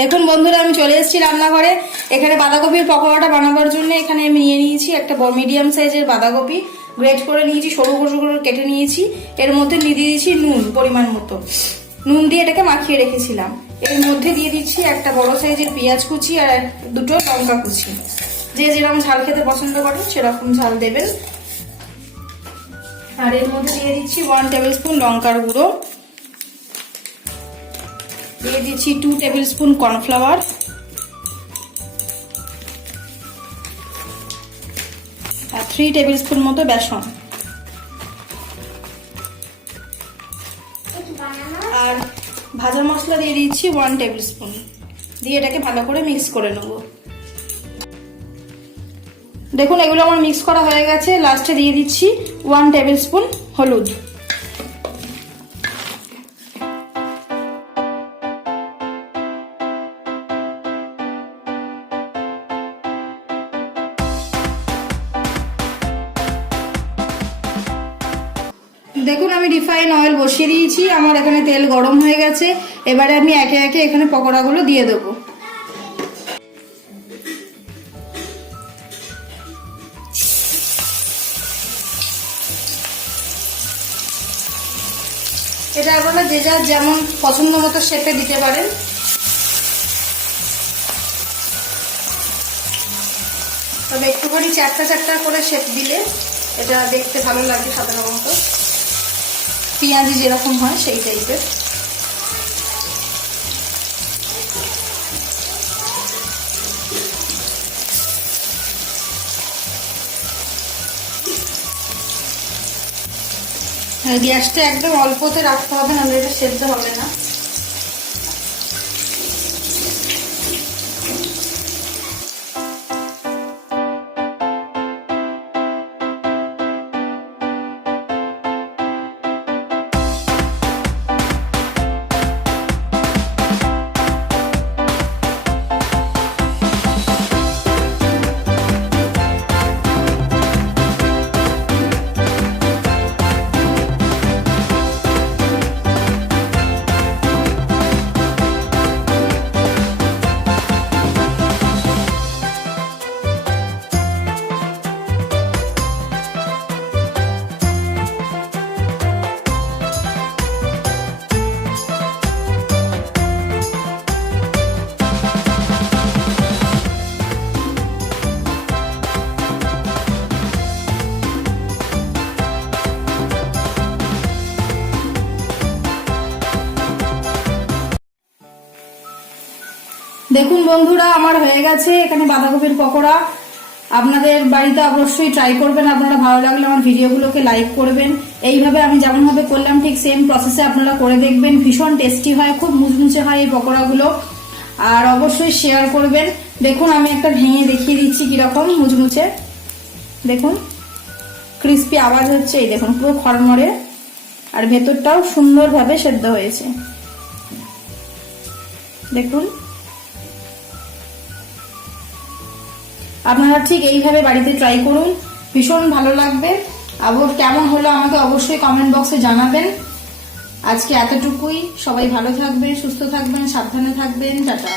দেখুন বন্ধুরা, আমি চলে এসেছি রান্নাঘরে। এখানে বাঁধাকপির পকোড়াটা বানাবার জন্য এখানে আমি নিয়ে নিয়েছি একটা মিডিয়াম সাইজের বাঁধাকপি, গ্রেট করে নিয়েছি, সরু সরু করে কেটে নিয়েছি। এর মধ্যে দিয়ে দিয়েছি নুন, পরিমাণ মতো নুন দিয়ে এটাকে মাখিয়ে রেখেছিলাম। এর মধ্যে দিয়ে দিচ্ছি একটা বড় সাইজের পেঁয়াজ কুচি আর দুটো লঙ্কা কুচি। যে যেরকম ঝাল খেতে পছন্দ করেন সেরকম ঝাল দেবেন। আর এর মধ্যে দিয়ে দিচ্ছি 1 টেবিল স্পুন লঙ্কার গুঁড়ো, দিয়ে দিচ্ছি 2 টেবিল স্পুন কর্নফ্লাওয়ার, আর 3 টেবিল স্পুন মতো বেসন, আর ভাজা মশলা দিয়ে দিচ্ছি 1 টেবিল স্পুন। দিয়ে এটাকে ভালো করে মিক্স করে নেব। দেখুন এগুলো আমার মিক্স করা হয়ে গেছে। লাস্টে দিয়ে দিচ্ছি 1 টেবিল স্পুন হলুদ। দেখুন আমি রিফাইন অয়েল বসিয়ে দিয়েছি, আমার এখানে তেল গরম হয়ে গেছে। এবারে আমি একে একে এখানে পকোড়াগুলো দিয়ে দেবো। এটা আপনারা যে যার যেমন পছন্দ মতো শেপে দিতে পারেন। তবে একটুখানি চারটা চারটা করে শেপ দিলে এটা দেখতে ভালো লাগে, সাধারণত পেঁয়াজি যেরকম হয় সেই টাইপের। গ্যাসটা একদম অল্পতে রাখতে হবে, নাহলে এটা সেদ্ধ হবে না। দেখুন বন্ধুরা, আমার হয়ে গেছে এখানে বাঁধাকপির পকোড়া। আপনাদের বাড়িতে অবশ্যই ট্রাই করবেন। আপনারা ভালো লাগলে আমার ভিডিওগুলোকে লাইক করবেন। এইভাবে আমি যেমনভাবে করলাম ঠিক সেম প্রসেসে আপনারা করে দেখবেন। ভীষণ টেস্টি হয়, খুব মুচমুচে হয় এই পকোড়াগুলো। আর অবশ্যই শেয়ার করবেন। দেখুন আমি একটা ভেঙে দেখিয়ে দিচ্ছি কিরকম মুচমুচে। দেখুন ক্রিস্পি আওয়াজ হচ্ছে, এই দেখুন পুরো খড়মড়ে, আর ভেতরটাও সুন্দরভাবে সেদ্ধ হয়েছে। দেখুন আপনারা ঠিক এইভাবে বাড়িতে ট্রাই করুন, ভীষণ ভালো লাগবে। আবার কেমন হলো আমাকে অবশ্যই কমেন্ট বক্সে জানাবেন। আজকে এতটুকুই। সবাই ভালো থাকবেন, সুস্থ থাকবেন, সাবধানে থাকবেন। টাটা।